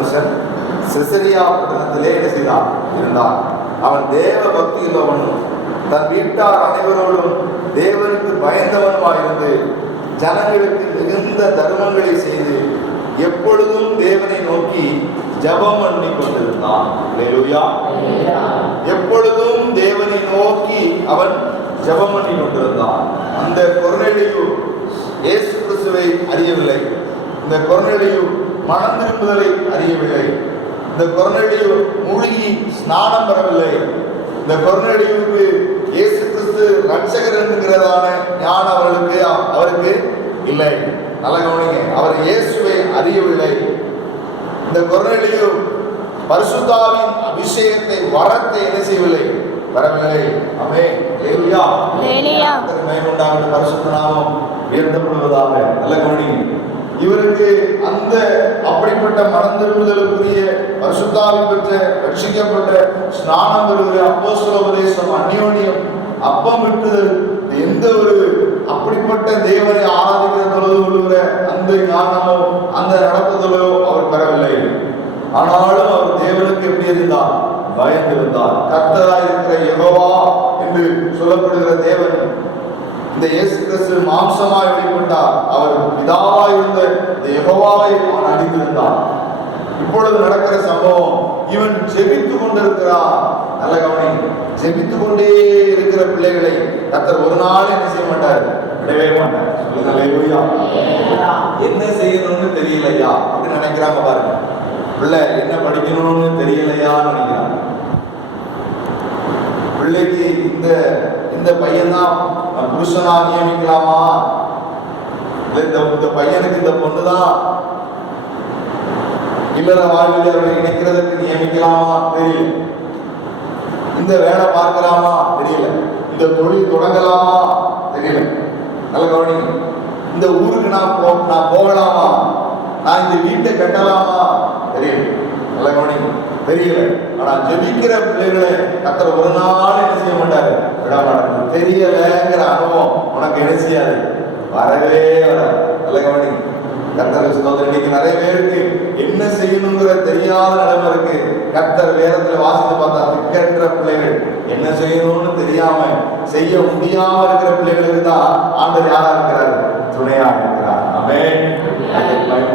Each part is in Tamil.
மனுஷன் செசரியா பட்டணத்திலே என்ன செய்தான் இருந்தான். அவன் தேவ பக்தி உள்ளவனும் தன் வீட்டார் அனைவரோடும் தேவனுக்கு பயந்தவனுமாயிருந்து ஜனங்களுக்கு மிகுந்த தர்மங்களை செய்து எப்பொழுதும் தேவனை நோக்கி ஜெபம் பண்ணி கொண்டிருந்தான். அல்லேலூயா. எப்பொழுதும் தேவனை நோக்கி அவன் ஜெபம் பண்ணி கொண்டிருந்தான். அந்த கொர்நேலியு இயேசு கிறிஸ்துவை அறியவில்லை. இந்த கொர்நேலியு மனம் திரும்புதலை அறியவில்லை. இந்த கொர்நேலியு மூழ்கி ஸ்நானம் பெறவில்லை. இந்த கொர்நேலியுவுக்கு இயேசு கிறிஸ்து ரட்சகர் என்கிறதான ஞானம் அவருக்கு இல்லை. நல்ல கவனிங்க, அவர் இயேசுவை அறியவில்லை. இந்த கொர்நேலியு பரிசுத்தாவின் அபிஷேகத்தை வரத்தை என்ன செய்யவில்லை, வரவில்லை. ஆமென். ஹல்லேலூயா. ஹல்லேலூயா. மகிமையுண்டாகட்டும், பரிசுத்த நாமம் உயர்த்தப்படுவதாக. நல்ல கவனிங்க, இவருக்கு அந்த அப்படிப்பட்ட மனந்திரும்புதலுக்குரிய பரிசுத்தாவி பெற்ற ரட்சிக்கப்பட்ட ஸ்நானம் பெறுகிற அப்போஸ்தல உபதேசம், அந்யோன்யம், அப்பம் விட்டுதல், எந்த ஒரு அப்படிப்பட்ட தேவனை ஆராதிக்கிற தொழுது கொள்ளுகிற அந்த ஞானமோ அந்த நடத்துதலோ அவர் பெறவில்லை. ஆனாலும் அவர் தேவனுக்கு எப்படி இருந்தார், பயந்திருந்தார். கர்த்தராய் இருக்கிற யெகோவா என்று சொல்லப்படுகிற தேவன் இந்த இயேசு கிறிஸ்து மாம்சமாய் வெளிப்பட்டார். அவர் பிதாவாய் இருந்த இந்த யெகோவாவை அவன் அறிந்திருந்தான். இப்பொழுது நடக்கிற சம்பவம், இவன் ஜெபித்துக் கொண்டிருக்கிறான். நல்ல கவனி, ஜெபித்துக் கொண்டே இருக்கிற பிள்ளைகளை கர்த்தர் ஒரு நாள் என்ன செய்ய மாட்டார், விடவே மாட்டார். சொல்லுங்க அல்லேலூயா. என்ன செய்யணும்னு தெரியலையா அப்படின்னு நினைக்கிறாங்க பாருங்க. பிள்ளை என்ன படிக்கணும்னு தெரியலையான்னு நினைக்கிறாங்க. பிள்ளைக்கு இந்த பையன் தான் புருஷனா நியமிக்கலாமா, இந்த பையனுக்கு இந்த பொண்ணு தான் இல்லற வாழ்வில் அவர்களை இணைக்கிறதுக்கு நியமிக்கலாமா தெரியல. இந்த வேலை பார்க்கலாமா தெரியல. இந்த தொழில் தொடங்கலாமா தெரியல. நல்ல கவனிங்க, இந்த ஊருக்கு நான் போகலாமா, நான் இந்த வீட்டை கட்டலாமா தெரியல. நல்ல கவனிங்க, தெரியல. ஆனா ஜெபிக்கிற பிள்ளைகளை கர்த்தர் ஒரு நாள் என்ன செய்ய மாட்டாரு, விட மாட்டாரு. தெரியலங்கிற அனுபவம் உனக்கு என்ன செய்யாது, வரவே வராது. நல்ல கவனிங்க, கர்த்தர் சொல்றது இன்னைக்கு நிறைய பேருக்கு என்ன செய்யணுங்கிற தெரியாத நிலைமை இருக்கு. கர்த்தர் வேதத்துல வாசித்து பார்த்தா திக்கற்ற பிள்ளைகள், என்ன செய்யணும்னு தெரியாம செய்ய முடியாம இருக்கிற பிள்ளைகளுக்கு தான் ஆண்டவர் யாரா இருக்கிறார், துணையா இருக்கிறார். ஆமென்.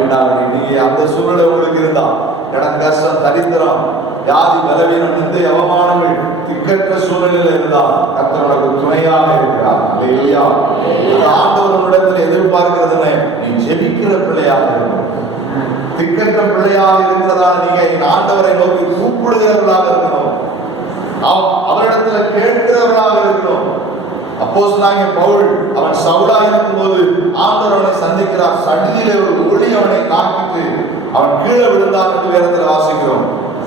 இன்னைக்கு அந்த சூழ்நிலை உங்களுக்கு இருந்தா, கடன் கஷ்டம், தரித்திரம், வியாதி, பலவீனம், நிந்தை, அவமானங்கள், திக்கற்ற சூழ்நிலையில இருந்தா கர்த்தர் உனக்கு துணையாக இருக்கிறார். அல்லேலூயா. ஆண்டவர் உன்னிடத்தில் எதிர்பார்க்கிறதுன்னு நீ ஜெபிக்கிற பிள்ளையாக இருக்கணும். திக்கற்ற பிள்ளையாக இருக்கிறதால நீங்க ஆண்டவரை நோக்கி கூப்பிடுகிறவர்களாக இருக்கணும். அவரிடத்துல கேட்கிறவர்களாக இருக்கணும். அப்போஸ்தலனாகிய பவுல் அவன் சவுலா இருக்கும்போது ஆண்டவர் அவனை சந்திக்கிறார். சடிதிலே ஒரு ஒளி அவனை காண்பித்து அவன் கீழே விழுந்தான் என்று வேதத்தில் வாசிக்கிறோம்.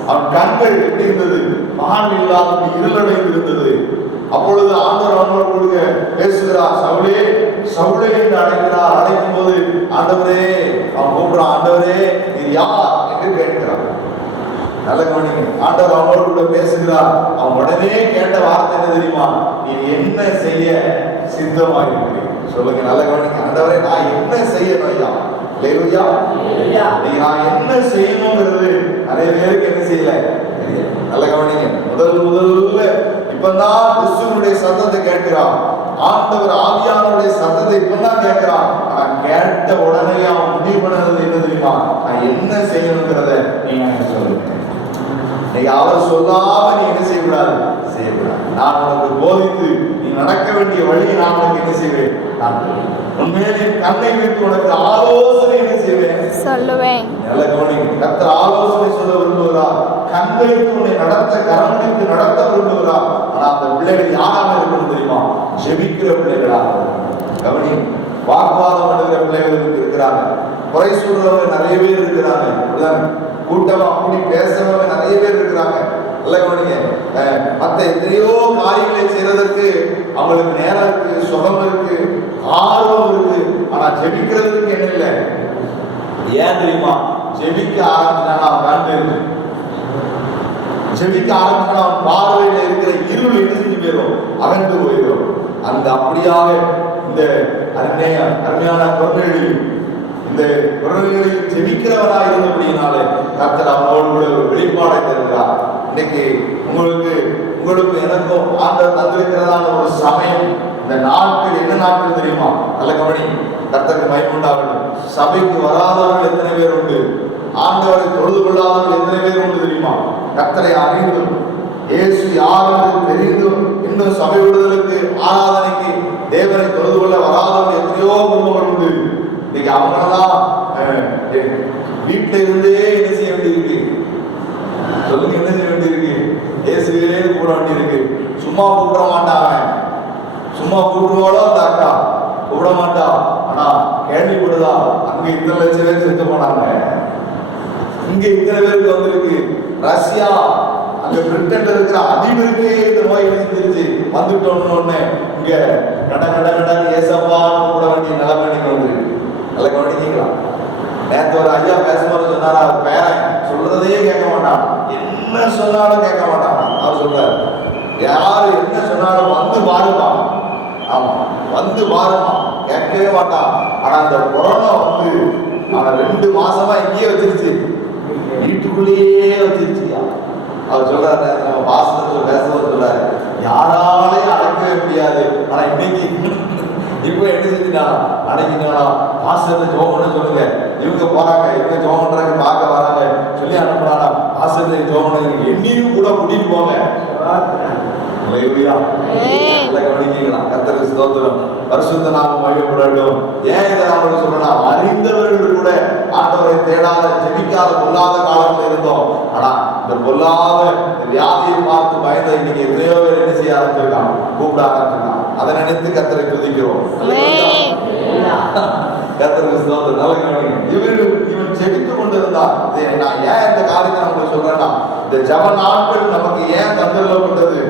அவன் கண்கள் எப்படி இருந்தது, மகான் இல்லாத இருளடைந்து இருந்தது. அப்பொழுது ஆண்டவர் அவனோடு பேசுகிறார். சவுலே சவுலே என்று அழைக்கிறார். அழைக்கும் போது ஆண்டவரே, அவன் கூப்பிடுறான், ஆண்டவரே நீர் யார் என்று கேட்கிறான். நல்ல கவனிங்க, ஆண்டவர் அவனோடு கூட பேசுகிறார். அவன் உடனே கேட்ட வார்த்தை என்ன தெரியுமா, நீ என்ன செய்ய சித்தமாயிருக்கிறீர். சொல்லுங்க, நல்ல கவனிங்க. ஆண்டவரே நான் என்ன செய்யணும் ஐயா, அல்லேலூயா. நான் என்ன செய்யணுங்கிறது நிறைய பேருக்கு என்ன செய்யல. நல்ல கவனிங்க, முதல்ல இப்பதான் கிறிஸ்துவனுடைய சத்தத்தை கேட்கிறான். ஆண்டவர் ஆவியானவருடைய சத்தத்தை இப்பதான் கேட்கிறான். ஆனா கேட்ட உடனே அவன் முடிவு பண்ணது என்ன தெரியுமா, நான் என்ன செய்யணுங்கிறத நீங்க சொல்லுங்க. நீங்க அவர் சொல்லாம நீ என்ன செய்யக்கூடாது, செய்யக்கூடாது. நான் உனக்கு போதித்து நீ நடக்க வேண்டிய வழியை நான் உனக்கு என்ன செய்வேன், நான் உண்மையிலே கண்ணை வைத்து உனக்கு ஆலோசனை என்ன செய்வேன், சொல்லுவேன். நல்ல கவனிங்க, கர்த்தர் ஆலோசனை சொல்ல விரும்புகிறார். கண் வைத்து உன்னை நடத்த, கரமணித்து நடத்த விரும்புகிறார். ஆனா அந்த பிள்ளைகள் யாராக இருக்கணும் தெரியுமா, ஜெபிக்கிற பிள்ளைகளாக. கவனி, வாக்குவாதம் பண்ணுகிற பிள்ளைகள் இருக்கிறாங்க, குறை சொல்றவங்க நிறைய பேர் இருக்கிறாங்க. அப்படிதான் கூட்டமா அப்படி பேசுறவங்க நிறைய பேர் இருக்கிறாங்க. நல்ல கவனிங்க, மற்ற எத்தனையோ காரியங்களை செய்யறதுக்கு அவங்களுக்கு நேரம் இருக்கு, சுகம் இருக்கு, ஆர்வம் இருக்கு. ஆனா ஜெபிக்கிறதுக்கு என்ன இல்லை. ஏன் தெரியுமா, ஜெபிக்க ஆரம்பிச்சானா கண்டு இருக்கு, ஜெபிக்க ஆரம்பிச்சானா பார்வையில இருக்கிற இருள் என்ன செஞ்சு போயிடும், அகன்று போயிடும். அந்த அப்படியாக இந்த அருமையான கொர்நேலியு, இந்த இந்த குரல்களில் ஜெபிக்கிறவராக இருந்தபடியினாலே கர்த்தர் அவனோடு கூட ஒரு வெளிப்பாடை தருகிறார். இன்னைக்கு உங்களுக்கு எனக்கும் ஆண்டவர் தந்திருக்கிறதான ஒரு சமயம். இந்த நாட்கள் என்ன நாட்கள் தெரியுமா? நல்ல கவனி, கர்த்தருக்கு மகிமை உண்டாகட்டும். சபைக்கு வராதவர்கள் எத்தனை பேர் உண்டு? ஆண்டவரை தொழுது கொள்ளாதவர்கள் எத்தனை பேர் உண்டு தெரியுமா? கர்த்தரை அறிந்தும் இயேசு யார் என்று தெரிந்தும் இன்னும் சபை விடுதலுக்கு ஆராதனைக்கு தேவனை தொழுது கொள்ள வராதவர்கள் எத்தனையோ குடும்பங்கள் உண்டு. இன்னைக்கு அவங்களெல்லாம் வீட்டில இருந்தே என்ன செய்ய வேண்டியிருக்கு? சொல்லுங்க, என்ன செய்ய வேண்டியிருக்கு? இயேசுவே கூட வேண்டியிருக்கு. சும்மா கூப்பிட மாட்டாங்க. சும்மா கூப்பிடுவாளோ அந்த அக்கா கூப்பிட மாட்டா. ஆனா கேள்விப்படுதா, அங்க இத்தனை லட்சம் பேர் செத்து போனாங்க, இங்க இத்தனை பேருக்கு வந்திருக்கு. ரஷ்யா அங்க பிரிட்டன்ல இருக்கிற அதிபருக்கே இந்த நோய் எழுந்திருச்சு வந்துட்டோன்னு இங்க கடன் ஏசப்பான்னு கூட வேண்டிய நிலைமை இன்னைக்கு வந்துருக்கு. நல்லா கவனிக்கிறீங்களா? நேற்று ஒரு ஐயா பேசும்போது சொன்னாரா, அவர் பேரன் சொல்றதையே கேட்க மாட்டான், என்ன சொன்னாலும் கேட்க மாட்டான். அவர் சொல்றாரு, யாரு என்ன சொன்னாலும் வந்து பாருமா. ஆமா, வந்து பாருமா, கேட்கவே மாட்டான். ஆனா அந்த கொரோனா வந்து அவன் 2 மாசமா இங்கேயே வச்சிருச்சு, வீட்டுக்குள்ளேயே வச்சிருச்சியா. அவர் சொல்றாரு, நம்ம பாசத்துல பேசுறது சொல்றாரு, யாராலையும் அடக்கவே முடியாது. ஆனா இன்னைக்கு இப்ப என்ன செஞ்சுட்டா அடைக்கிட்டா, பாசத்தை ஜோம் பண்ண சொல்லுங்க. இவங்க போறாங்க, இவங்க ஜோம் பண்றாங்க, பார்க்க வராங்க சொல்லி அனுப்புறாங்க. பாசத்தை ஜோம் பண்ண என்னையும் கூட கூட்டிட்டு போங்க. கர்த்தருக்கு ஸ்தோத்திரம், பரிசுத்த நாமம் மகிமைப்படட்டும். ஏன் இதை நாம சொல்லணும்? அறிந்தவர்கள் கூட ஆண்டவரை தேடாத, ஜெபிக்காத, பொல்லாத காலத்துல இருந்தோம். ஆனா இந்த பொல்லாத வியாதியை பார்த்து பயந்த இன்னைக்கு எத்தனையோ பேர் என்ன செய்ய ஆரம்பிச்சிருக்கான்? கூப்பிட ஆரம்பிச்சிருக்கான். அதை நினைத்து கர்த்தரை துதிக்கிறோம். கர்த்தருக்கு ஸ்தோத்திரம். நல்ல கவனிங்க. இவன் ஜெபித்துக் கொண்டிருந்தான். நான் ஏன் இந்த காரியத்தை நமக்கு சொல்றேன்னா, இந்த ஜெப நாட்கள் நமக்கு ஏன் தந்திரப்பட்டது?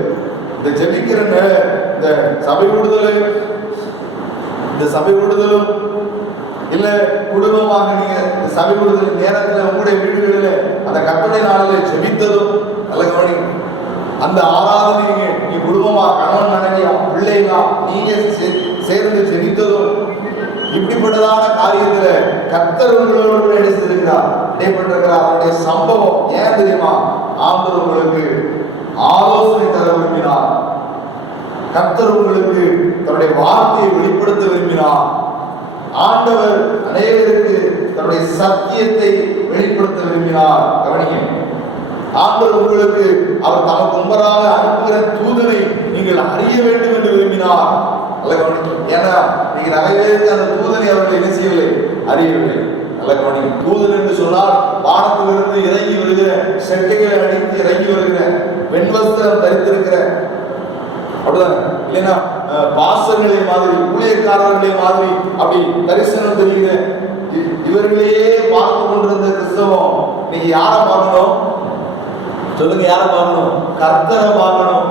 இந்த ஜெபிக்கிற இந்த சபை விடுதலும் இல்ல குடும்பமாக நீங்க சபை விடுதல் நேரத்தில் உங்களுடைய வீடுகளில் அந்த கட்டளை நாளில் ஜெபித்ததும் நல்ல கவனி. அந்த ஆராதனை நீ குடும்பமா, கணவன் மனைவி, பிள்ளைகளா நீங்க சேர்ந்து ஜெபித்ததும் இப்படிப்பட்டதான காரியத்துல கர்த்தர் உங்களோடு இடைப்பட்டிருக்கிறார். அவருடைய சம்பவம் ஏன் தெரியுமா? ஆண்டவர் உங்களுக்கு ஆலோசனை தர விரும்பினார். கர்த்தர் உங்களுக்கு தன்னுடைய வார்த்தையை வெளிப்படுத்த விரும்பினார். ஆண்டவர் அநேகருக்கு தன்னுடைய சத்தியத்தை வெளிப்படுத்த விரும்பினார். கவனிங்க, ஆண்டவர் உங்களுக்கு அவர் தமக்கு முன்பராக அனுப்புகிற தூதனை நீங்கள் அறிய வேண்டும் என்று விரும்பினார். நல்ல கவனிங்க. ஏன்னா நீங்க நிறைய பேருக்கு அந்த தூதனை அவர்கள் என்ன செய்யவில்லை, அறியவில்லை. நல்ல கவனிங்க. தூதன் என்று சொன்னால் வானத்திலிருந்து இறங்கி வருகிற, செட்டைகளை அடித்து இறங்கி வருகிற, வெண்வஸ்திரம் தரித்திருக்கிற, அப்படிதான் இல்லைன்னா பாசங்களை மாதிரி, ஊழியக்காரர்களை மாதிரி அப்படி தரிசனம் தெரியுது. இவர்களையே பார்த்து கொண்டிருந்த கிறிஸ்தவம் நீங்க யாரை பார்க்கணும்? சொல்லுங்க, யாரை பார்க்கணும்? கர்த்தரை பார்க்கணும்.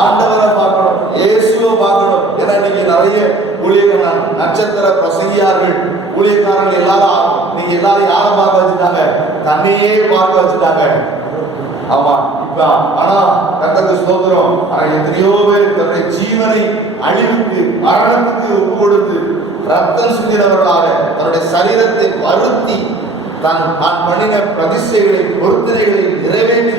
ஆண்டவரை பார்க்கணும், இயேசுவை பார்க்கணும். ஏன்னா இன்னைக்கு நிறைய ஊழியர்கள், நட்சத்திர பிரசங்கியார்கள், ஊழியக்காரர்கள் எல்லாரும் நீங்க எல்லாரும் யாரை பார்க்க வச்சுட்டாங்க? தன்னையே பார்க்க வச்சுட்டாங்க. ஆமா, இப்ப ஆனா கர்த்தருக்கு ஸ்தோத்திரம். எத்தனையோ பேர் தன்னுடைய ஜீவனை அழிவுக்கு, மரணத்துக்கு ஒப்பு கொடுத்து ரத்தம் சிந்தினவர்களாக தன்னுடைய சரீரத்தை வருத்தி தான் பண்ணின பிரதிஷ்டைகளை, பொருத்தனைகளை நிறைவேற்றி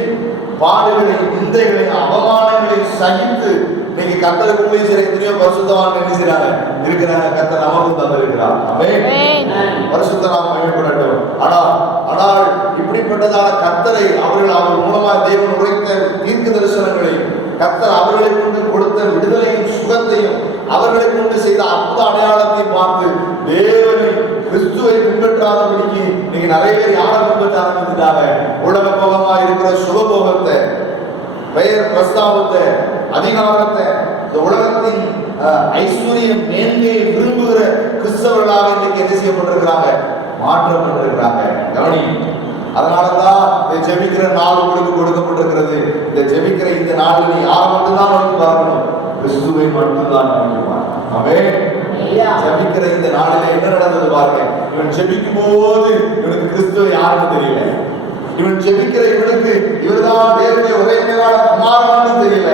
பாடுகளை, நிந்தைகளை, அவமானங்களை சகித்து நீங்க கர்த்தருக்கு ஊழியம் செய்ய எத்தனையோ பரிசுத்தவான் நினைக்கிறாங்க இருக்கிறாங்க. கர்த்தர் நமக்கு தந்திருக்கிறார். பரிசுத்த நாம் மகிமைப்படட்டும். ஆனால் இப்படிப்பட்டதான கர்த்தரை அவர் மூலமா தேவன் உரைத்த தீர்க்க தரிசனங்களை, கர்த்தர் அவர்களை கொண்டு கொடுத்த விடுதலையும் சுகத்தையும், அவர்களை கொண்டு செய்த அற்புத அடையாளத்தை பார்த்து தேவனை, கிறிஸ்துவை பின்பற்றாதபடிக்கு நீங்க நிறைய பேர் யாரை பின்பற்ற ஆரம்பிச்சுட்டாங்க? உலக போகமா இருக்கிற சுகபோகத்தை, பெயர் பிரஸ்தாபத்தை, அதிகாரத்தை, இந்த உலகத்தின் ஐஸ்வர்ய மேன்மையை விரும்புகிற கிறிஸ்தவர்களாக இன்னைக்கு என்ன செய்யப்பட்டிருக்கிறாங்க? மாற்றப்பட்டிருக்கிறாங்க. கவனி. அதனாலதான் இந்த ஜெபிக்கிற நாள் உங்களுக்கு கொடுக்கப்பட்டிருக்கிறது. இந்த ஜெபிக்கிற இந்த நாளில் நீ யாரை மட்டும்தான் நோக்கி பார்க்கணும்? கிறிஸ்துவை மட்டும்தான் நோக்கி பார்க்கணும். ஆமென். ஜெபிக்கிற இந்த நாளில் என்ன நடந்தது பாருங்க. இவன் ஜெபிக்கும் போது இவனுக்கு கிறிஸ்துவை யாருன்னு தெரியல. இவன் ஜெபிக்கிற இவனுக்கு இவர்தான் தேவனுடைய ஒரே மேலான குமாரன்னு தெரியல.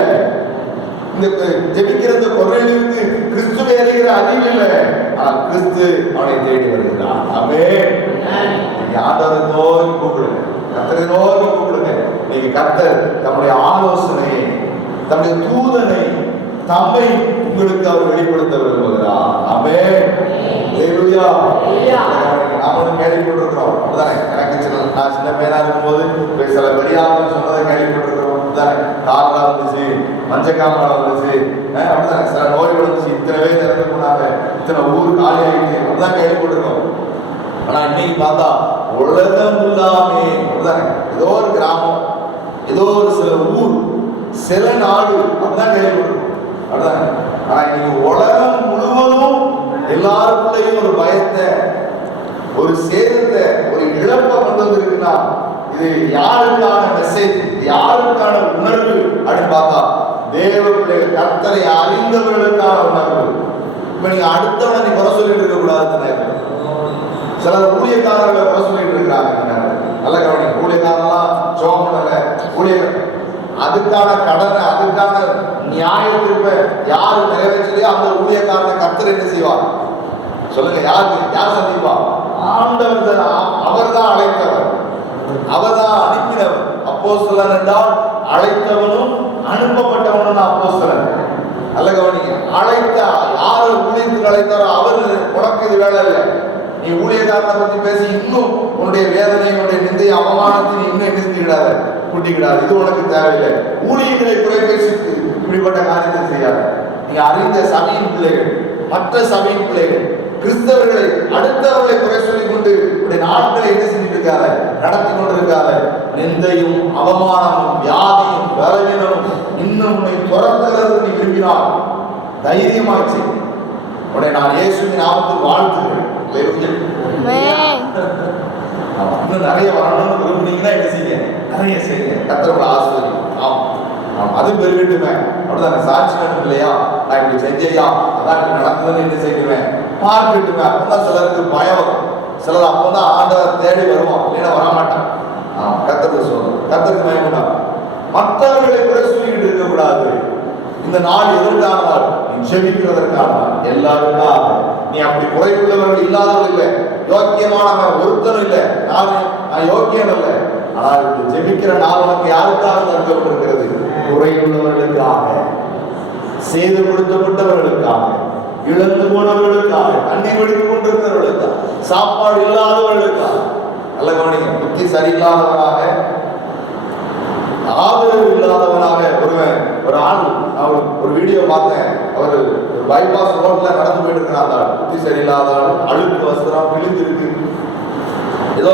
இந்த ஜெபிக்கிற இந்த கொர்நேலியுவுக்கு கிறிஸ்துவை அறிகிற அறிவு இல்லை. ஆனா ஆனால் கிறிஸ்து அவனை தேடி வருகிறார். ஆமென். நீங்க ஆண்டவரை நோக்கி கூப்பிடுங்க, கர்த்தரை நோக்கி கூப்பிடுங்க. நீங்க கர்த்தர் தம்முடைய ஆலோசனையை, தம்முடைய தூதனை, தம்மை உங்களுக்கு அவர் வெளிப்படுத்த விரும்புகிறார். ஆமென். ஹல்லேலூயா. நாமளும் கேள்விப்பட்டிருக்கிறோம் அப்படிதானே. எனக்கு நான் சின்ன பையனா இருக்கும்போது சில வெளியாளர்கள் சொன்னதை கேள்விப்பட்டிருக்கிறோம் அப்படிதானே. காலரா வந்துச்சு, மஞ்சக்காமலா வந்துச்சு, அப்படிதானே. சில நோய்கள் வந்துச்சு, இத்தனை பேர் இறந்து போனாங்க, இத்தனை ஊர் காலி ஆகிட்டு அப்படிதான் கேள்விப்பட்டிருக்கோம். ஆனா இன்னைக்கு பார்த்தா உலகம் இல்லாமே அப்படிதானே. ஏதோ ஒரு கிராமம், ஏதோ ஒரு சில ஊர், சில நாடு அப்படிதான் கேள்விப்பட்டிருக்கோம் அப்படிதானே. ஆனா இன்னைக்கு உலகம் முழுவதும் எல்லாருக்குள்ளேயும் ஒரு பயத்தை, ஒரு சேதத்தை, ஒரு இழப்பை கொண்டு வந்திருக்குன்னா இது யாருக்கான மெசேஜ், யாருக்கான உணர்வு அப்படின்னு பார்த்தா தேவ பிள்ளைகள், கர்த்தரை அறிந்தவர்களுக்கான உணர்வு. இப்ப நீங்க அடுத்தவனை நீ குறை சொல்லிட்டு இருக்க கூடாது. சிலர் ஊழியக்காரர்களை குறை சொல்லிட்டு இருக்கிறாங்க. நல்ல கவனி. ஊழியக்காரெல்லாம் ஜோம் பண்ணல, ஊழியர் அதுக்கான கடனை, அதுக்கான நியாய தீர்ப்பை யாரு நிறைவேற்றலையோ அந்த ஊழியக்காரனை கர்த்தர் என்ன செய்வார் சொல்லுங்க? யார் சந்திப்பா? ஆண்டவர் தான். அவர் தான் அழைத்தவர், அவர் தான் அனுப்பினவர். அப்போஸ்தலன் என்றால் அழைத்தவனும் அனுப்பப்பட்டவனும் அப்போஸ்தலன். நல்ல கவனிங்க. அழைத்த யாரு ஊழியத்துக்கு அழைத்தாரோ அவர், உனக்கு இது வேலை இல்லை. நீ ஊழியக்காரனை பத்தி பேசி இன்னும் உன்னுடைய வேதனை, உன்னுடைய நிந்தை, அவமானத்தை நீ இன்னும் நிறுத்திக்கிடாத, கூட்டிக்கிடாது. இது உனக்கு தேவையில்லை. ஊழியர்களை குறை பேசி இப்படிப்பட்ட காரியத்தை செய்யாது. நீ அறிந்த சபையின் பிள்ளைகள், மற்ற சபையின் பிள்ளைகள், கிறிஸ்தவர்களை, அடுத்தவர்களை குறை சொல்லிக் கொண்டு உடைய நாட்களை என்ன செஞ்சுட்டு இருக்காத, நடத்தி கொண்டிருக்காத. நிந்தையும் அவமானமும் வியாதியும் பலவீனமும் இன்னும் உன்னை துரத்துகிறது நீ விரும்பினால் தைரியமாச்சு உன்னை நான் இயேசுவின் நாமத்தில் வாழ்த்துகிறேன். இன்னும் நிறைய வரணும்னு விரும்புனீங்கன்னா என்ன செய்ய, நிறைய செய்ய. கர்த்தரோட ஆசீர்வாதம். அது பெருகட்டுமே அப்படிதான். சாட்சி வேணும் இல்லையா? நான் இப்படி செஞ்சையா, அதான் இப்படி நடந்ததுன்னு என்ன செய்வேன் பார்க்கட்டுமே. அப்பதான் சிலருக்கு பயம் வரும். சிலர் அப்பதான் ஆண்டவர் தேடி வருவோம், இல்லைன்னா வரமாட்டான். கர்த்தருக்கு சொல்றோம், கர்த்தருக்கு பயப்படாது. மற்றவர்களை குறை சொல்லிக்கிட்டு இருக்க கூடாது. இந்த நாள் எதற்கான நாள்? நீ ஜெபிக்கிறதற்கான நாள். எல்லாருக்கும் நீ அப்படி குறைவுள்ளவர்கள் இல்லாதவர்கள் இல்லை, யோக்கியமானவன் ஒருத்தனும் இல்லை. நான் யோக்கியம் இல்லை. ஆனால் ஜெபிக்கிற நாள் உனக்கு யாருக்காக தடுக்கப்பட்டிருக்கிறது? குறைவுள்ளவர்களுக்காக, சேதப்படுத்தப்பட்டவர்களுக்காக, இழந்து போனவர்களுக்காக, கண்ணீர் வடித்துக் கொண்டிருக்கிறவர்களுக்காக, சாப்பாடு இல்லாதவர்களுக்காக. நல்ல கவனிங்க. புத்தி சரியில்லாதவனாக, ஆதரவு இல்லாதவனாக ஒரு ஆள், அவர் ஒரு வீடியோ பார்த்தேன். அவர் ஒரு பைபாஸ் ரோட்ல நடந்து போயிட்டு இருக்கிறார். புத்தி சரியில்லாத ஆள், அழுக்கு வஸ்திரம், கிழிந்திருக்கு. ஏதோ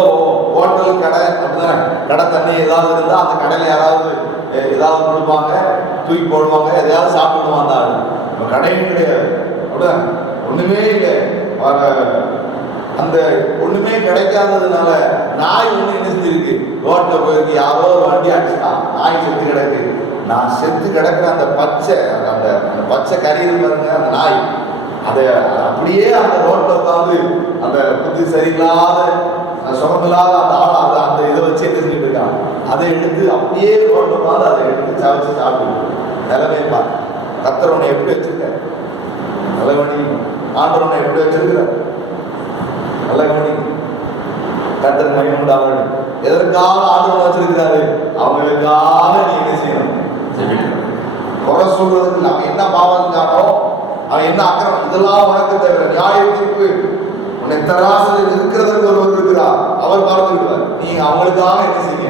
ஹோட்டல் கடை அப்படிதானே, கடை தண்ணி ஏதாவது இருந்தா அந்த கடையில யாராவது ஏதாவது கொடுப்பாங்க, தூக்கி போடுவாங்க, எதையாவது சாப்பிடுவான் அந்த ஆள். இப்போ கடையும் கிடையாது, அப்படிதான் ஒண்ணுமே இல்லை. அந்த ஒண்ணுமே கிடைக்காததுனால நாய் ஒண்ணு என்ன செஞ்சிருக்கு, ரோட்ல போயிருக்கு. யாரோ ஒரு வண்டி அடிச்சுட்டான், நாய் செத்து கிடக்கு. நான் செத்து கிடக்குற அந்த பச்சை, அந்த பச்சை கறியில் பாருங்க, அந்த நாய் அதை அப்படியே அந்த ரோட்ல உட்காந்து அந்த புத்தி சரியில்லாத, சுகமில்லாத அந்த ஆள் அந்த இதை வச்சு என்ன செஞ்சுட்டு இருக்கான். அதை எடுத்து அப்படியே ரோட்ல உட்காந்து அதை எடுத்து சமைச்சு சாப்பிட்டு நிலைமை பார்த்து. கர்த்தர் எப்படி வச்சிருக்க, நல்ல கவனி. ஆண்டவனை எப்படி வச்சிருக்கிற, நல்ல கவனி. கர்த்தர் மகிமை உண்டாகணும். எதற்காக ஆண்டவனை வச்சிருக்கிறாரு? அவங்களுக்காக நீ என்ன செய்யணும்? குறை சொல்றதுக்கு நம்ம என்ன பாவம் செஞ்சானோ, அவன் என்ன அக்கிரமம், இதெல்லாம் உனக்கு தேவை. நியாய தீர்ப்பு உன்னை தராசில் இருக்கிறதற்கு ஒருவர் இருக்கிறார், அவர் பார்த்து விடுவார். நீ அவங்களுக்காக என்ன செய்ய?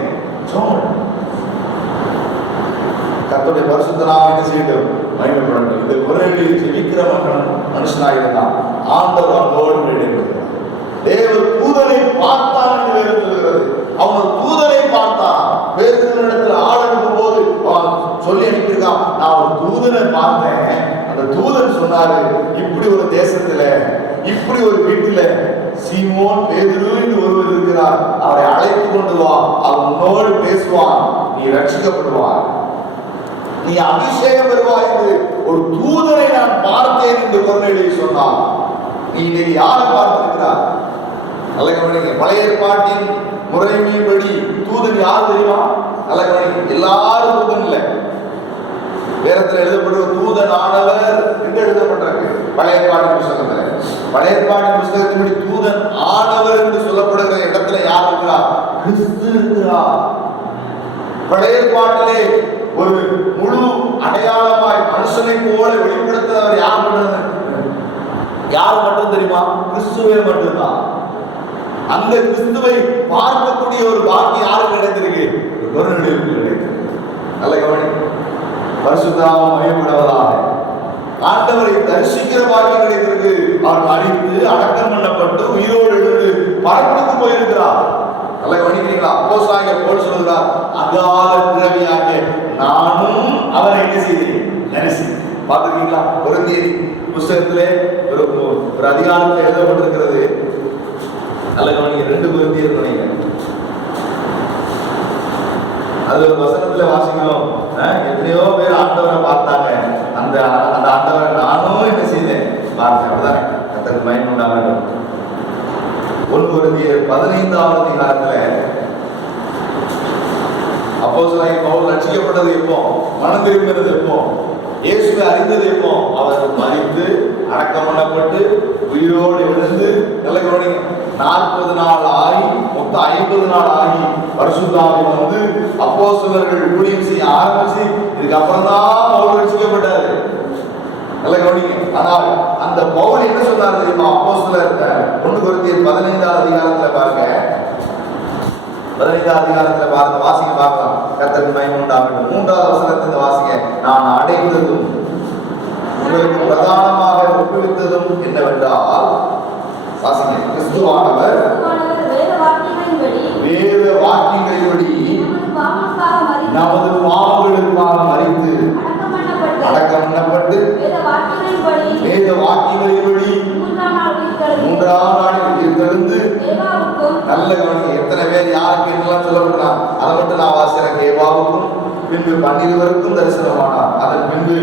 கர்த்தருடைய பரிசுத்த நாமம் என்ன செய்யட்டும்? மகிமைப்படட்டும். இந்த குறைகளில் ஜெபிக்கிற மனுஷனாக இருந்தான் ஆண்டவர் அவனோடு இடைப்படுகிறார். தேவர் தூதனை பார்த்தான் என்று வேறு சொல்கிறது. அவன் தூதனை பார்த்தான். வேறு இடத்துல ஆள் அனுப்பும் போது அவன் சொல்லி அனுப்பியிருக்கான், நான் ஒரு தூதனை பார்த்தேன். அந்த தூதன் சொன்னாரு, இப்படி ஒரு தேசத்துல, இப்படி ஒரு வீட்டுல சீமோன் பேதுரு என்று ஒருவர் இருக்கிறார், அவரை அழைத்து கொண்டு வா, அவன் உன்னோடு பேசுவான், நீ ரட்சிக்கப்படுவான், நீ அபிஷேகம் பெறுவாய் என்று ஒரு தூதனை நான் பார்த்தேன் என்று கொர்நேலியு சொன்னான். நீ இன்னைக்கு யாரை பார்த்திருக்கிறார்? நல்ல கவனிங்க. பழைய ஏற்பாட்டின் முறைமையின்படி தூதன் யார் தெரியுமா? நல்ல கவனிங்க. எல்லாரும் தூதன் இல்லை. வேதத்தில் எழுதப்படுற தூதன் ஆனவர் என்று எழுதப்பட்டிருக்கு பழைய ஏற்பாட்டு புத்தகத்தில். பழைய ஏற்பாட்டின் புஸ்தகத்தின்படி தூதன் ஆனவர் என்று சொல்லப்படுகிற இடத்துல யார் இருக்கிறார்? கிறிஸ்து இருக்கிறார். பழைய ஏற்பாட்டிலே ஒரு முழு அடையாளமாய் மனுஷனை போல வெளிப்படுத்துறவர் யார் மட்டும் தெரியுமா? கிறிஸ்துவே மட்டும்தான். அந்த கிறிஸ்துவை பார்க்கக்கூடிய ஒரு பாக்கியம் யாருக்கு கிடைத்திருக்கு? குருநடிவுக்கு கிடைத்திருக்கு. நல்ல கவனி. பரிசுத்தநாமம் மகிமைப்படுவதாக. ஆண்டவரை தரிசிக்கிற பாக்கியம் கிடைத்திருக்கு. அவர் மரித்து அடக்கம் பண்ணப்பட்டு உயிரோடு எழுந்து பரப்புக்கு போயிருக்கிறார். நல்ல கவனிக்கிறீங்களா? அப்போஸ்தலனாகிய பவுல் சொல்கிறார், அகால பிறவியாகிய நானும் அவரை என்ன செய்தேன்? தரிசித்தேன். பார்த்திருக்கீங்களா? கொரிந்தியர் புஸ்தகத்திலே ஒரு அதிகாரத்தில் எழுதப்பட்டிருக்கிறது. நல்ல கவனிங்க. 2 கொரிந்தியர் நினைங்க. அது ஒரு வசனத்துல வாசிக்கிறோம். எத்தனையோ பேர் ஆண்டவரை பார்த்தாங்க. அந்த ஆண்டவரை நானும் என்ன செய்தேன்? பார்த்தேன். அப்படிதானே? கர்த்தருக்கு மகிமை உண்டாகட்டும். 1 கொரிந்தியர் 15வது அதிகாரத்துல அப்போஸ்தலனாகிய பவுல் ரட்சிக்கப்பட்டது எப்போ? மனம் திரும்பினது எப்போ? இயேசுவை அறிந்தது எப்போ? அவர் மரித்து அடக்கம் பண்ணப்பட்டு உயிரோடு எழுந்து, நல்ல கவனிங்க, 40 நாள் ஆகி மொத்தம் 50 நாள் ஆகி பரிசுத்த ஆவி வந்து அப்போஸ்தலர்கள் ஊழியம் செய்ய ஆரம்பிச்சு இதுக்கப்புறம் தான் பவுல் ரட்சிக்கப்பட்டாரு. நல்ல கவனிங்க. ஆனால் அந்த பவுல் என்ன சொன்னார் தெரியுமா? அப்போஸ்தலர் 1 கொரிந்தியர் 15வது அதிகாரத்துல பாருங்க. 15வது அதிகாரத்துல பாருங்க, வாசிங்க பார்க்கலாம். கர்த்தருக்கு மகிமை உண்டாகட்டும். 3வது வசனத்திலிருந்து வாசிங்க. நான் அடைந்ததும் உங்களுக்கு பிரதானமாக ஒப்புவித்ததும் என்னவென்றால், வாசிங்க, கிறிஸ்துவானவர் வேத வாக்கியங்களின்படி நமது பாவங்களுக்காக மரித்து அடக்கம் பண்ணப்பட்டு வேத வாக்கியங்களின்படி 3ஆம் நாளில் உயிர்த்தெழுந்து, நல்ல கவனிங்க. எத்தனை பேர் யாருக்கு என்னெல்லாம் சொல்லப்படுறான் அதை மட்டும் நான் வாசிக்கிறேன். கேபாவுக்கும் பின்பு 12 தரிசனமானார். அதன் பின்பு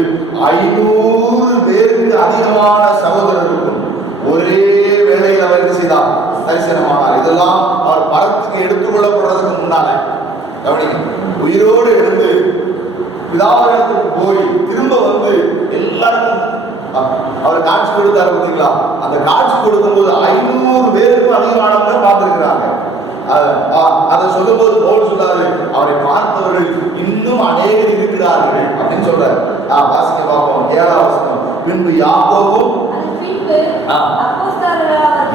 500 பேருக்கு அதிகமான சகோதரருக்கும் ஒரே வேளையில் அவர் என்ன செய்தார்? தரிசனமானார். இதெல்லாம் அவர் பரத்துக்கு எடுத்துக் கொள்ளப்படுறதுக்கு முன்னால கவனிங்க. உயிரோடு எழுந்து பிதாவிடத்துக்கு போய் திரும்ப வந்து எல்லாருக்கும் அவர் காட்சி கொடுத்தாரு. பார்த்தீங்களா? அந்த காட்சி கொடுக்கும் போது 500 பேருக்கும் அதிகமானவங்க பார்த்திருக்கிறாங்க. அதை சொல்லும் போது பவுல் சொல்றாரு, அவரை பார்த்தவர்கள் இன்னும் அநேகர் இருக்கிறார்கள் அப்படின்னு சொல்றாரு. வாசிக்க பார்ப்போம். 7வது வசனம். பின்பு யாக்கோபும்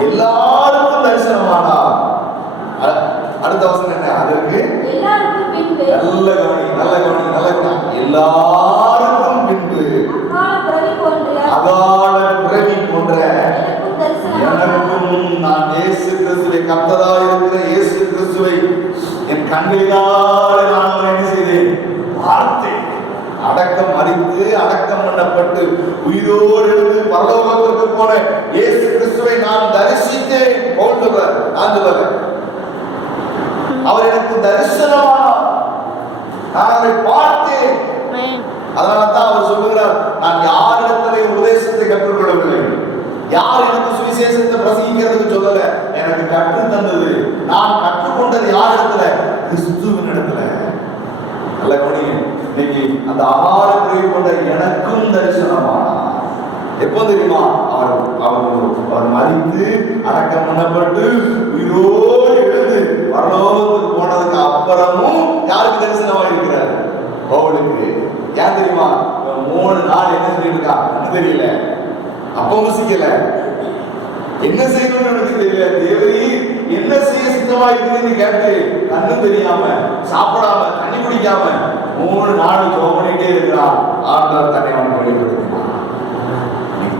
எல்லாருக்கும் தரிசனமானார். அடுத்த வசனம் என்ன? அதற்கு நல்ல கவனி, நல்ல கவனி, நல்ல கவனி. எல்லாருக்கும் பின்பு அகால பிறவி போன்ற எனக்கும் நான் இயேசு கிறிஸ்துவை, கர்த்தராய் இருக்கிற இயேசு கிறிஸ்துவை என் கண்களினாலே நான் என்ன செய்தேன்? பார்த்தேன். அடக்கம் மரித்து அடக்கம் பண்ணப்பட்டு உயிரோடு எழுந்து பரலோகத்திற்கு போன இயேசு கிறிஸ்துவை நான் தரிசித்தேன். பவுல் சொல்றார், நான் சொல்றேன். அவர் எனக்கு தரிசனமானார். நான் அவரை பார்த்தேன். அதனால்தான் அவர் சொல்லுகிறார், நான் யாரிடத்திலே உபதேசத்தை கற்றுக்கொள்ளவில்லை, யார் எனக்கு சுவிசேஷத்தை பிரசங்கிக்கிறதுக்கு சொல்லல, எனக்கு கற்று தந்தது, நான் கற்றுக்கொண்டது யாரிடத்துல? கிறிஸ்துவின் இடத்துல. நல்ல கவனிங்க. இன்னைக்கு அந்த ஆகார குறைவு கொண்ட எனக்கும் தரிசனமானார். எப்போ தெரியுமா? அவர் மரித்து அடக்கம் பண்ணப்பட்டு உயிரோடு எழுந்து பரலோகத்துக்கு போனதுக்கு அப்புறமும் யாருக்கு தரிசனமாக இருக்கிறார்? பவுலுக்கு. ஏன் தெரியுமா? 3 நாள் என்ன சொல்லிட்டு இருக்கா? தெரியல. அப்ப முசிக்கல. என்ன செய்யணும்னு எனக்கு தெரியல. தேவரி என்ன செய்ய சித்தமா இருக்குன்னு கேட்டு கண்ணு தெரியாம, சாப்பிடாம, தண்ணி குடிக்காம 3 நாள் ஜெபம் பண்ணிட்டே இருக்கிறார். ஆண்டவர் தன்னை அவனுக்கு வெளிப்படுத்தினார்.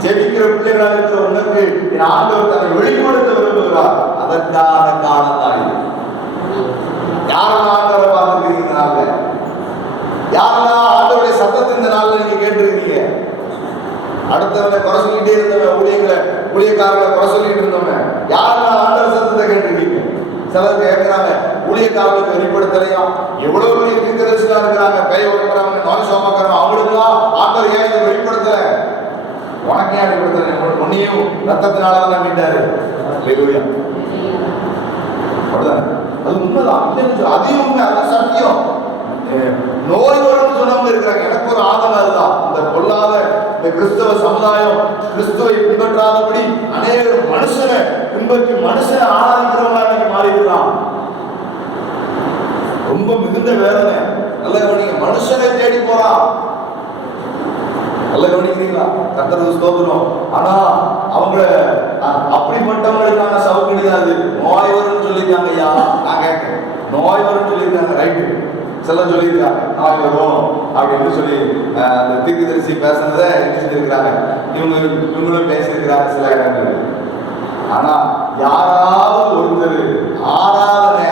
ஜெபிக்கிற பிள்ளைகளாக இருக்கிற உனக்கு என் ஆண்டவர் தன்னை வெளிப்படுத்த விரும்புகிறார். அதற்கான காலம் தான் இது. யாரெல்லாம் ஆண்டவரை பார்த்துருக்கீங்க? யாரெல்லாம் ஆண்டவருடைய சத்தத்தை இந்த நாள்ல நீங்க கேட்டிருக்கீங்க? அடுத்தவனை குறை சொல்லிட்டே இருந்தவன், ஊழியக்காரர்களை குறை சொல்லிட்டு இருந்தவன், யாரெல்லாம் ஆண்டவர் சத்தத்தை கேட்டிருக்கீங்க? சிலர் கேட்கிறாங்க, ஊழியக்காரர்களுக்கு வெளிப்படுத்தலையா? எவ்வளவு பெரிய தீர்க்கதரிசிகளா இருக்கிறாங்க, பெய உடைக்கிறாங்க, நோய் சோமாக்குறாங்க, அவங்களுக்குலாம் ஆண்டவர் ஏன் இதை வெளிப்படுத்தல? உனக்கு ஏன் வெளிப்படுத்தல? உன்னையும் ரத்தத்தினாலதான் நம்பிட்டாரு. அது உண்மைதான். அதையும் உண்மை, அது சத்தியம். நோய் வரும்னு சொன்னவங்க இருக்கிறாங்க. எனக்கு ஒரு ஆதங்கம் அதுதான். இந்த பொல்லாத இந்த கிறிஸ்தவ சமுதாயம் கிறிஸ்துவை பின்பற்றாதபடி அநேக மனுஷனை பின்பற்றி மனுஷனை ஆராதிக்கிறவங்களா இன்னைக்கு மாறி இருக்கலாம். ரொம்ப மிகுந்த வேதனை. நல்ல கவனிங்க, மனுஷனை தேடி போறான். நல்ல கவனிக்கிறீங்களா? கர்த்தருக்கு ஸ்தோத்திரம். ஆனா அவங்கள அப்படிப்பட்டவங்களுக்கான சவுக்கடி தான் அது. நோய் வரும்னு சொல்லியிருக்காங்க. ஐயா நான் கேட்கிறேன், நோய் வரும்னு சொல்லியிருக்காங்க, ரைட்டு. சில சொல்லியிருக்காங்க நோய் வரும் அப்படின்னு சொல்லி அந்த தீர்க்கதரிசி பேசுனதை என்ன செஞ்சிருக்கிறாங்க, இவங்களும் பேசியிருக்கிறாங்க சில இடங்கள். ஆனா யாராவது ஒருத்தர் ஆராதனை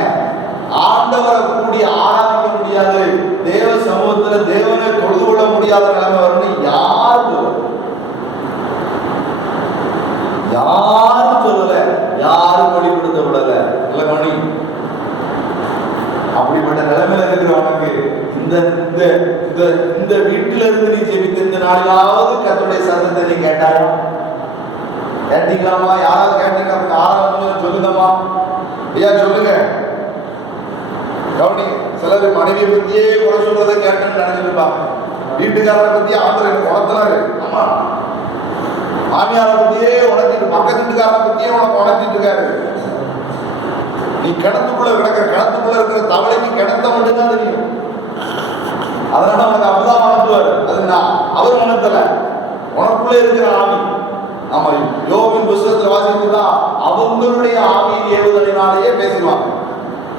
ஆண்டவரை கூடி ஆராதிக்க முடியாது, தேவ சமூகத்துல தேவனை தொழுது கொள்ள முடியாத நிலைமை வரும்னு யாரும் சொல்லல, யாரும் வெளிப்படுத்தப்படல. இல்ல கவனி, அப்படிப்பட்ட நிலைமையில இருக்கிறவனுக்கு இந்த இந்த வீட்டில இருந்து நீ ஜெபித்த இந்த நாளிலாவது கர்த்தருடைய சத்தத்தை நீ கேட்டாயா? கேட்டீங்களாமா? யாராவது கேட்டீங்க? ஆராதனை சொல்லுங்கம்மா ஐயா, சொல்லுங்க. கவனி, சிலர் மனைவியை பத்தியே குறை சொல்றதை கேட்டேன்னு நினைச்சிருப்பாங்க. வீட்டுக்காரரை பத்தியே ஆத்திரம் உணர்த்தினாரு. ஆமா, மாமியாரை பத்தியே உணர்த்திட்டு, பக்கத்து வீட்டுக்காரரை பத்தியே உனக்கு உணர்த்திட்டு இருக்காரு. நீ கிணத்துக்குள்ள இருக்கிற தவளைக்கு கிணத்த மட்டும்தான் தெரியும். அதனால உனக்கு அப்படிதான் உணர்த்துவாரு. அது நான் அவர் உணர்த்தல, உனக்குள்ள இருக்கிற ஆவி. ஆமா, யோபின் புஸ்தகத்துல வாசிப்புதான் அவங்களுடைய ஆவியின் ஏவுதலினாலேயே பேசிடுவாங்க.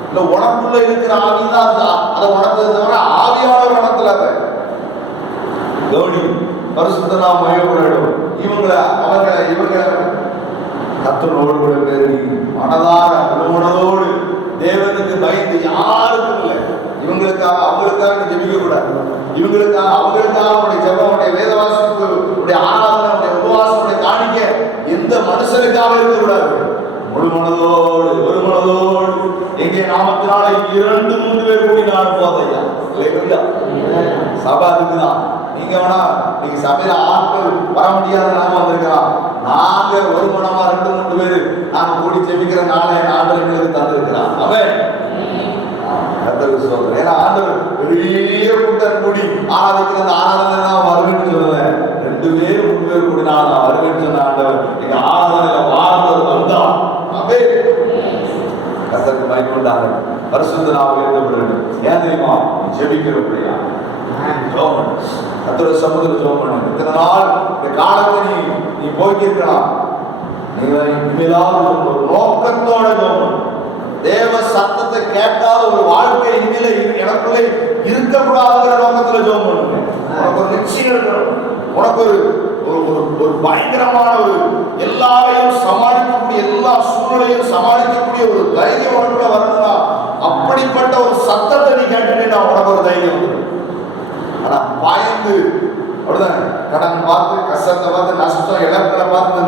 இல்ல உனக்குள்ள இருக்கிற ஆவி தான் அதை உணர்த்தது தவிர ஆவியானவர் உணர்த்தல. கௌடி பரிசுத்த நாம் மயப்படும் இவங்களை கர்த்தரோடு கூட பேரி மனதார முழுமனதோடு தேவனுக்கு பயந்து யாருக்கும் இல்லை. இவங்களுக்காக அவங்களுக்காக ஜெபிக்க கூடாது. இவங்களுக்காக அவங்களுக்காக உடைய ஜெபம், உடைய வேதவாசிப்பு, உடைய ஆராதனை, உடைய உபவாசம், உடைய காணிக்க எந்த மனுஷனுக்காக இருக்கக்கூடாது. முழு மனதோடு ஒரு மனதோடு எங்கே நாமத்தினால 2-3 பேர் கூடினாலும் போதையா சபை அதுக்குதான். நீங்க வேணா நீங்க சபையில ஆட்கள் வர முடியாத நாம வந்திருக்கலாம். நாங்க ஒரு மனமா 2-3 பேரு நாங்க கூடி ஜெபிக்கிற நாளை ஆண்டவர் எங்களுக்கு தந்திருக்கிறான். அவன் கர்த்தருக்கு சொல்றேன். ஏன்னா ஆண்டவர் பெரிய கூட்டம் கூடி ஆராதிக்கிற அந்த ஆராதனை நான் வருவேன்னு சொல்லல. 2 பேர் 3 பேர் கூடினா நான் வருவேன்னு சொன்ன ஆண்டவர் எங்க ஆராதனையில வாழ்ந்தவர் வந்தா அவே கர்த்தருக்கு பயப்படாத பரிசுத்த நாமம் உயர்த்தப்பட வேண்டும். ஏன் தெரியுமா? ஜெபிக்கிறபடியா கர்த்தருடைய சமூகத்தில் ஜெபம் பண்ணு. இத்தனை நாள் இந்த காலத்தை நீ போய்க்கிருக்கலாம். இனிமேலாவது ஒரு நோக்கத்தோட ஜெபம் பண்ணு. தேவ சத்தத்தை கேட்டாத ஒரு வாழ்க்கை இனிமேல எனக்குள்ளே இருக்கக்கூடாதுங்கிற நோக்கத்துல ஜெபம் பண்ணுங்க. உனக்கு ஒரு நிச்சயம் இருக்கணும். உனக்கு ஒரு பயங்கரமான ஒரு எல்லாரையும் சமாளிக்கக்கூடிய, எல்லா சூழ்நிலையும் சமாளிக்கக்கூடிய ஒரு தைரியம் உனக்குள்ள வரணும்னா அப்படிப்பட்ட ஒரு சத்தத்தை நீ கேட்டுட்டேன்னா உனக்கு ஒரு தைரியம் வரும். ஆனா பயந்து அப்படிதான் கடன் பார்த்து, கஷ்டத்தை பார்த்து, நஷ்டம் இழப்புகளை பார்த்து,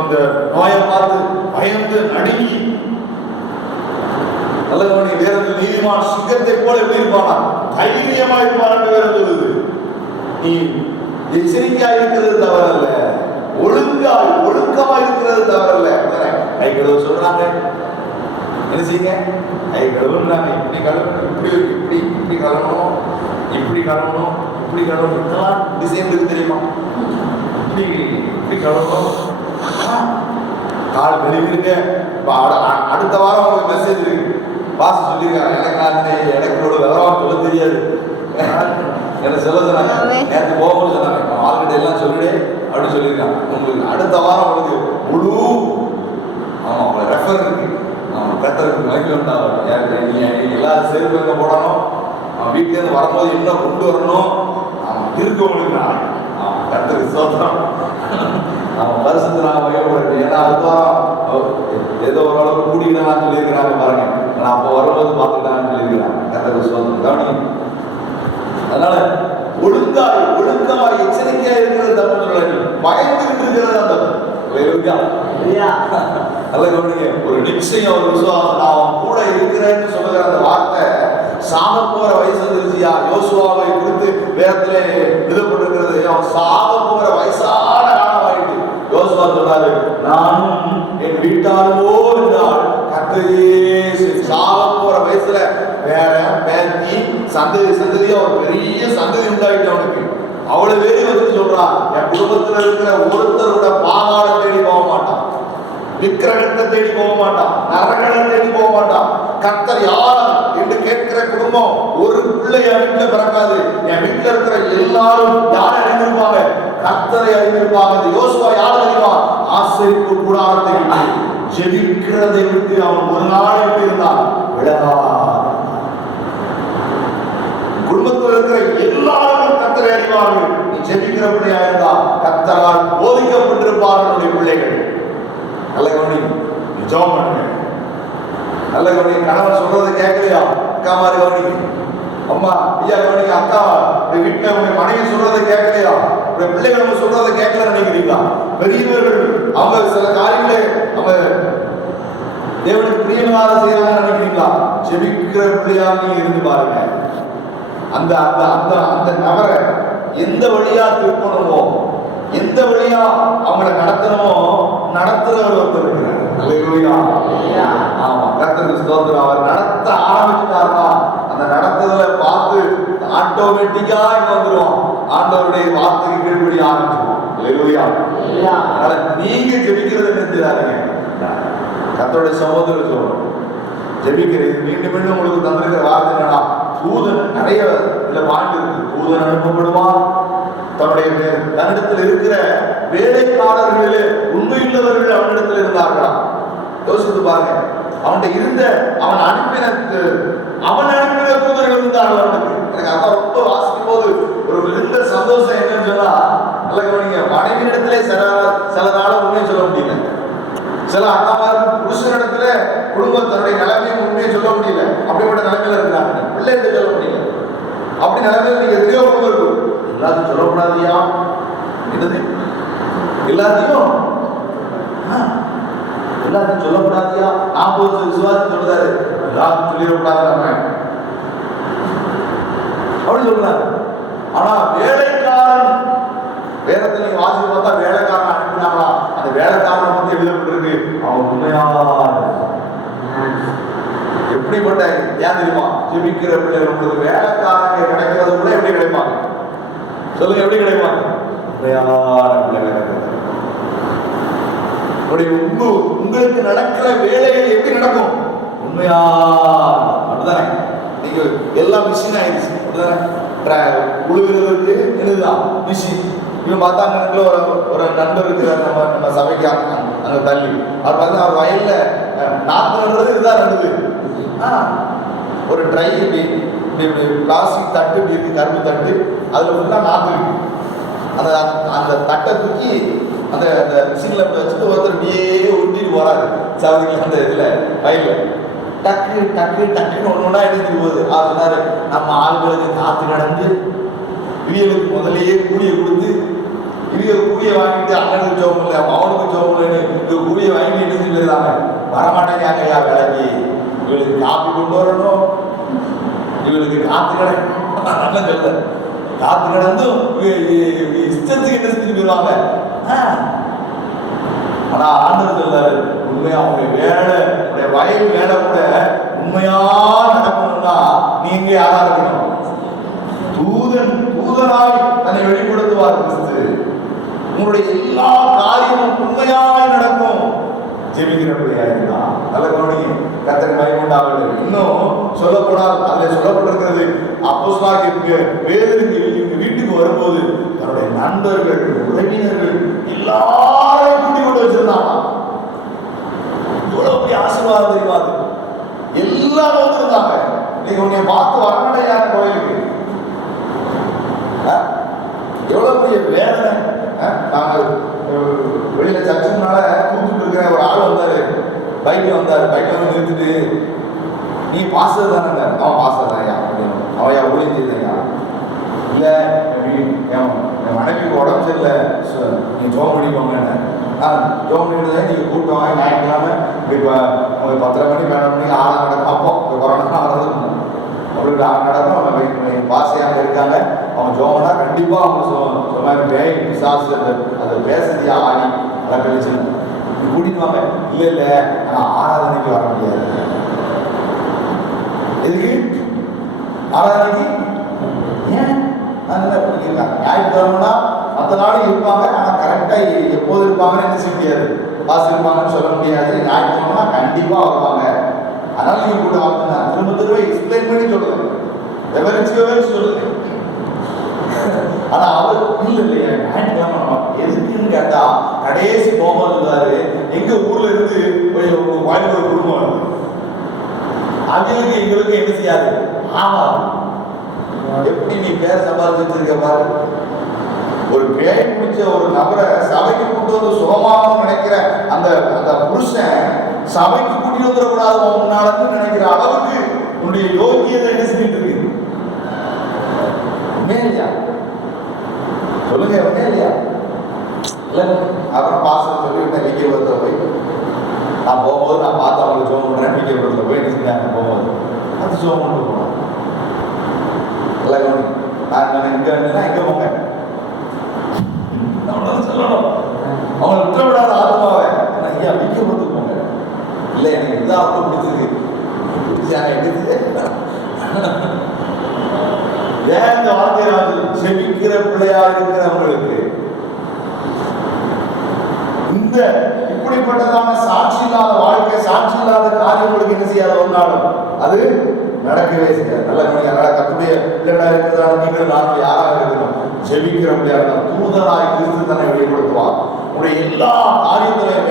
இந்த நோயை பார்த்து பயந்து நடுங்கி நல்லவனி வேறு நீதிமான் சிங்கத்தை போல எப்படி இருப்பானா? தைரியமா இருப்பான் வேறு சொல்லுது. நீ எச்சரிக்கையா இருக்கிறது தவறல்ல, ஒழுக்கமா இருக்கிறது தவறல்ல. கை கழுவ சொல்றாங்க, என்ன செய்யுங்க? கை கழுவுன்றாங்க. இப்படி கழுவணும், இப்படி கழுவணும், இப்படி கழுவணும், இப்படி கழுவணும். இதெல்லாம் டிசைன் இருக்கு தெரியுமா? இப்படி கழுவணும், கால் கழுவிருங்க. அடுத்த வாரம் உங்களுக்கு மெசேஜ் இருக்கு. பாச சொல்லியிருக்காங்க, எனக்கு ஒரு விவரம் சொல்ல தெரியாது, என்ன சொல்ல சொன்னாங்க. நேற்று போகும்போது சொன்னாங்க, ஆள்கிட்ட எல்லாம் சொல்லிடு அப்படின்னு சொல்லியிருக்காங்க. உங்களுக்கு அடுத்த வாரம் உங்களுக்கு முழு உங்களை ரெஃபர் இருக்கு. கர்த்தருக்கு மகிமை உண்டாகும். நீங்க எல்லாரும் சேர்ந்து எங்க போடணும், வீட்டிலேருந்து வரும்போது என்ன கொண்டு வரணும் இருக்கு உங்களுக்கு. கர்த்தருக்கு சோத்திரம். வருஷத்து நான் மகிழ்ப்பட்டு. ஏன்னா அடுத்த வாரம் ஏதோ ஓரளவுக்கு கூட்டிக்கிட்டான்னு சொல்லியிருக்கிறாங்க பாருங்க. நான் அப்போ வரும்போது பார்த்துக்கிட்டான்னு சொல்லியிருக்கிறாங்க. கர்த்தருக்கு சோத்திரம். கவனிங்க. அதனால ஒழுக்கமா எச்சரிக்கையா இருக்கிறது தப்பு சொல்லி பயந்துகிட்டு இருக்கிறது அந்த நல்ல கவனிங்க. ஒரு நிச்சயம், ஒரு விசுவாசம், நான் கூட இருக்கிறேன்னு சொல்லுகிற அந்த வார்த்தை சாக போற வயசு வந்துருச்சியா. யோசுவாவை குறித்து வேதத்திலே எழுதப்பட்டிருக்கிறது. அவன் சாக போற வயசான காலம் ஆயிட்டு யோசுவா சொல்றாரு, நானும் என் வீட்டாரோ என்றால் கர்த்தரையே. சாக போற வயசுல வேற பேத்தி சந்ததியா ஒரு பெரிய சந்ததி உண்டாயிட்டு அவனுக்கு. அவ்வளவு பேரை வந்து சொல்றான், என் குடும்பத்தில் இருக்கிற ஒருத்தரோட பாதாள தேடி போக மாட்டான், விக்கிரகத்தை தேடி போக மாட்டான், நரகத்தை தேடி போக மாட்டான். கர்த்தர் யார் என்று கேட்கிற குடும்பம் ஒரு பிள்ளை என் வீட்டுல பிறக்காது. என் வீட்டுல இருக்கிற எல்லாரும் யாரை அறிந்திருப்பாங்க? கர்த்தரை அறிந்திருப்பாங்க. யோசுவா யார் அறிவா? ஆசரிப்பு கூடாரத்தை விட்டு ஜெபிக்கிறதை விட்டு அவன் ஒரு நாள் எப்படி இருந்தான்? விலகாத. குடும்பத்தில் இருக்கிற எல்லாரும் கர்த்தரை அறிவார்கள். நீ ஜெபிக்கிற பிள்ளையா இருந்தா கர்த்தரால் போதிக்கப்பட்டிருப்பார்களுடைய பிள்ளைகள். நல்ல கவனி, ஜெபம் பண்ணுங்க. நல்ல கவனி. கணவன் சொல்றதை கேட்கலையா? அக்கா மாதிரி கவனி. அம்மா ஐயா கவனி. அக்கா வீட்டுல உங்க மனைவி சொல்றதை கேட்கலையா? உங்க பிள்ளைகள் சொல்றதை கேட்கல நினைக்கிறீங்களா? பெரியவர்கள் அவங்க சில காரியங்களை அவங்க தேவனுக்கு பிரியமில்லாத செய்யறாங்க நினைக்கிறீங்களா? ஜெபிக்கிற பிள்ளையா நீங்க இருந்து பாருங்க. அந்த அந்த அந்த அந்த நபரை எந்த வழியா திருப்பணுமோ, எந்த வழியா அவங்களை நடத்தணுமோ நடத்துறவர் ஒருத்தர் இருக்கிறார். அல்லேலூயா. ஆமா, கர்த்தருக்கு ஸ்தோத்திரம். அவர் நடத்த ஆரம்பிச்சுட்டாருன்னா அந்த நடத்துதலை பார்த்து ஆட்டோமேட்டிக்கா இங்க வந்துருவோம். ஆண்டவருடைய வார்த்தைக்கு கீழ்படி ஆரம்பிச்சிருவோம். அல்லேலூயா. அதனால நீங்க ஜெபிக்கிறது நிறுத்திடாதீங்க. கர்த்தருடைய சகோதரர் சொல்றோம், ஜெபிக்கிறது மீண்டும் மீண்டும் உங்களுக்கு தந்திருக்கிற வார்த்தை என்னன்னா, தூதன் நிறைய இதுல பாயிண்ட் இருக்கு. தூதன் அனுப்பப்படுவான். தன்னிடத்தில் இருக்கிற வேலைக்காரர்களே உண்மையுள்ளவர்கள் அவனிடத்தில் இருந்தார்களா? யோசித்து பாருங்க. அவன்கிட்ட இருந்த அவன் அனுப்பின தூதர்கள் இருந்தார்கள் அவனுக்கு. எனக்கு அதான் ரொம்ப வாசிக்கும் போது ஒரு மிகுந்த சந்தோஷம் என்னன்னு சொன்னா, நல்ல கவனிங்க, மனைவியிடத்திலே சிலரால உண்மையை சொல்ல முடியல. சில அண்ணாமாருக்கு புருஷனிடத்துல குடும்பத்தினுடைய நிலைமையை உண்மையை சொல்ல முடியல. அப்படிப்பட்ட நிலைமையில இருக்கிறாங்க. பிள்ளைகிட்ட சொல்ல முடியல. அப்படி நிலைமையில நீங்க எதிரியோ குடும்பம் இருக்கும். எல்லாத்தையும் சொல்லக்கூடாதியா? என்னது எல்லாத்தையும் சொல்லக்கூடாதியா? 40 விசுவாசி சொல்றாரு, எல்லாத்தையும் சொல்லிடக்கூடாது நம்ம அப்படி சொல்றாரு. ஆனா வேலைக்காரன், வேதத்துல நீங்க வாசித்து பார்த்தா வேலைக்காரன் அனுப்பினாங்களா? அந்த வேலைக்காரனை பத்தி எழுதப்பட்டிருக்கு, அவன் உண்மையான எப்படிப்பட்ட ஏன் தெரியுமா? ஜெபிக்கிற பிள்ளைகள் உங்களுக்கு வேலைக்காரங்க கிடைக்கிறது கூட எப்படி கிடைப்பாங்க சொல்லுங்க? எப்படி கிடைப்பாங்க? உங்களுக்கு நடக்கிற வேலைகள் எப்படி நடக்கும்? உண்மையா அப்படிதானே? நீங்க எல்லாம் மிஷின் ஆயிடுச்சு அப்படிதானே? உழுகிறதுக்கு என்னதுதான் மிஷின். இவன் பார்த்தா அங்கே ஒரு நண்பர் இருக்கிறார், நம்ம சபைக்கு அங்கே தள்ளி. அவர் பார்த்தா அவர் வயல்ல நாற்று நடுறது இதுதான் நடுது. ஒரு ட்ரை பிளாஸ்டிக் தட்டு இப்படி இருக்கு, கரும்பு தட்டு, அதுல ஃபுல்லா நாற்று இருக்கு. அந்த அந்த தட்டை தூக்கி அந்த அந்த மிஷின்ல வச்சுட்டு ஒருத்தர் அப்படியே உருட்டிட்டு போறாரு சவுதிக்கு. அந்த இதுல வயல்ல டக்கு டக்கு டக்குன்னு ஒண்ணு எடுத்துட்டு போகுது. அவர் சொன்னாரு, நம்ம ஆள்களுக்கு காத்து கடந்து இவங்களுக்கு முதலையே கூலியை கொடுத்து இவங்க கூலியை வாங்கிட்டு அண்ணனுக்கு ஜோம் இல்லை, அவனுக்கு ஜோம் இல்லைன்னு இவங்க கூலியை வாங்கி எடுத்துட்டு போயிருந்தாங்க. வரமாட்டேங்க ஐயா வேலைக்கு. இவளுக்கு காப்பி கொண்டு வரணும், இவளுக்கு காத்து கிடக்கும் சொல்ல, காத்து கிடந்தும் இஷ்டத்துக்கு என்ன செஞ்சுட்டு போயிருவாங்க. ஆனா ஆண்டவர் சொல்றாரு, உண்மையா அவங்க வேலை வயல் வேலை கூட உண்மையா நடக்கணும்னா நீங்க யாரா இருக்கணும்? தூதனாய் தன்னை வெளிப்படுத்துவார் கிறிஸ்து. உங்களுடைய எல்லா காரியமும் உண்மையாய் நடக்கும். ஜெபிக்கிற பிள்ளையா இருந்தா நல்ல கவனிங்க. கர்த்தருக்கு மகிமை உண்டாகட்டும். இன்னும் சொல்லப்போனால் அதுல சொல்லப்பட்டிருக்கிறது, அப்போஸ்தலனாகிய பேதுரு வீட்டுக்கு வரும்போது தன்னுடைய நண்பர்கள், உறவினர்கள் எல்லாரையும் கூட்டி கொண்டு வச்சிருந்தாங்க. எவ்வளவு பெரிய ஆசீர்வாதம் தெரியுமா? எல்லாரும் வந்திருந்தாங்க. நீங்க உன்னை பார்த்து வரமாட்டேன் கோயிலுக்கு. எவ்வளவு பெரிய வேதனை. நாங்கள் வெளியில சர்ச்சுனால கூப்பிட்டு இருக்கிற ஒரு ஆள் வந்தாரு, பைக்ல வந்தாரு. பைக்ல வந்து நிறுத்திட்டு, நீ பாஸ்டர் தானே? அவன் பாஸ்டர் தான் அப்படின்னு. அவன் யா ஒளிஞ்சிருந்தா இல்ல, என் மனைவிக்கு உடம்பு சரியில்லை, நீ ஜோம் பண்ணிக்கோங்க. ஜோம் பண்ணிட்டு நீங்க கூப்பிட்டு வாங்க, ஞாயிற்றுக்கிழமை இப்போ உங்களுக்கு 10:30 மணி 12 மணிக்கு ஆறாம் நடக்கும். அப்போ கொரோனா ஆறது அப்படி நடக்கும். அவங்க பாசையாக இருக்காங்க. அவங்க ஜோமனா கண்டிப்பா அவங்க சொன்னாங்க, பேய் பிசாசு அதை பேசுறதையா ஆடி நல்லா கழிச்சு கூட்டிட்டு வாங்க. இல்லை இல்லை, நான் ஆராதனைக்கு வர முடியாது. எதுக்கு ஆராதனைக்கு? ஏன் இருக்காங்க. ஞாயிற்றுக்கிழமைனா மற்ற நாளும் இருப்பாங்க, ஆனால் கரெக்டாக எப்போது இருப்பாங்கன்னு என்ன செய்ய முடியாது, காசு இருப்பாங்கன்னு சொல்ல முடியாது. ஞாயிற்றுக்கிழமைனா கண்டிப்பாக வருவாங்க. அதனால நீங்க கூட வாங்க, திரும்ப திரும்ப எக்ஸ்பிளைன் பண்ணி சொல்லுங்க, விவரிச்சு சொல்லுங்க. ஆனா அவர் இல்லையா, ஞாயிற்றுக்கிழமை எதுக்குன்னு கேட்டா கடைசி போகும்போது இருந்தாரு, எங்க ஊர்ல இருந்து கோயம்புத்தூர் குடும்பம் வருது, அவங்களுக்கு எங்களுக்கு என்ன செய்யாது. ஆமா, எப்படி நீ பேர் சம்பாதிச்சு வச்சிருக்க பாரு. ஒரு பேய் பிடிச்ச ஒரு நபரை சபைக்கு கூட்டு வந்து சுகமானு நினைக்கிற அந்த அந்த புருஷன் சபைக்கு கூட்டிட்டு வந்துடக்கூடாது முன்னாடி நினைக்கிற அளவுக்கு உன்னுடைய யோகியதை என்ன செஞ்சுட்டு இருக்கு. உண்மையா சொல்லுங்க, உண்மையா இல்லையா? இல்ல அப்புறம் பாசம் சொல்லிவிட்டேன். விஜயபுரத்தில் போய் நான் போகும்போது நான் பார்த்து அவங்களுக்கு ஜோம் பண்றேன். விஜயபுரத்தில் போய் என்ன செஞ்சாங்க, போகும்போது அது ஜோம் பண்ணிட்டு போனேன். இல்லை கவனி, நான் இங்க வேணுன்னா இங்க போங்க, சொல்லணும். அவங்களை விட்ட விடாத ஆத்மாவை ஐயா விஜயபுரத்துக்கு போங்க. இல்லை எனக்கு இதுதான் அவங்களும் பிடிச்சிருக்கு, ஏன் இந்த வார்த்தையாளர்கள் செபிக்கிற பிள்ளையா இருக்கிறவங்களுக்கு இந்த இப்படிப்பட்டதான சாட்சி இல்லாத வாழ்க்கை, சாட்சி இல்லாத காரியங்களுக்கு என்ன செய்யாத ஒரு நாளும் அது நடக்கவே செய்யாது. நல்ல அதனால கத்துடைய பிள்ளைகளா இருக்கிறதால நீங்கள் நானும் யாராக இருக்கணும், செபிக்கிற பிள்ளையா இருந்தால் தூதனாய் கிறிஸ்து தன்னை வெளிப்படுத்துவார். உடைய எல்லா காரியத்திலையும்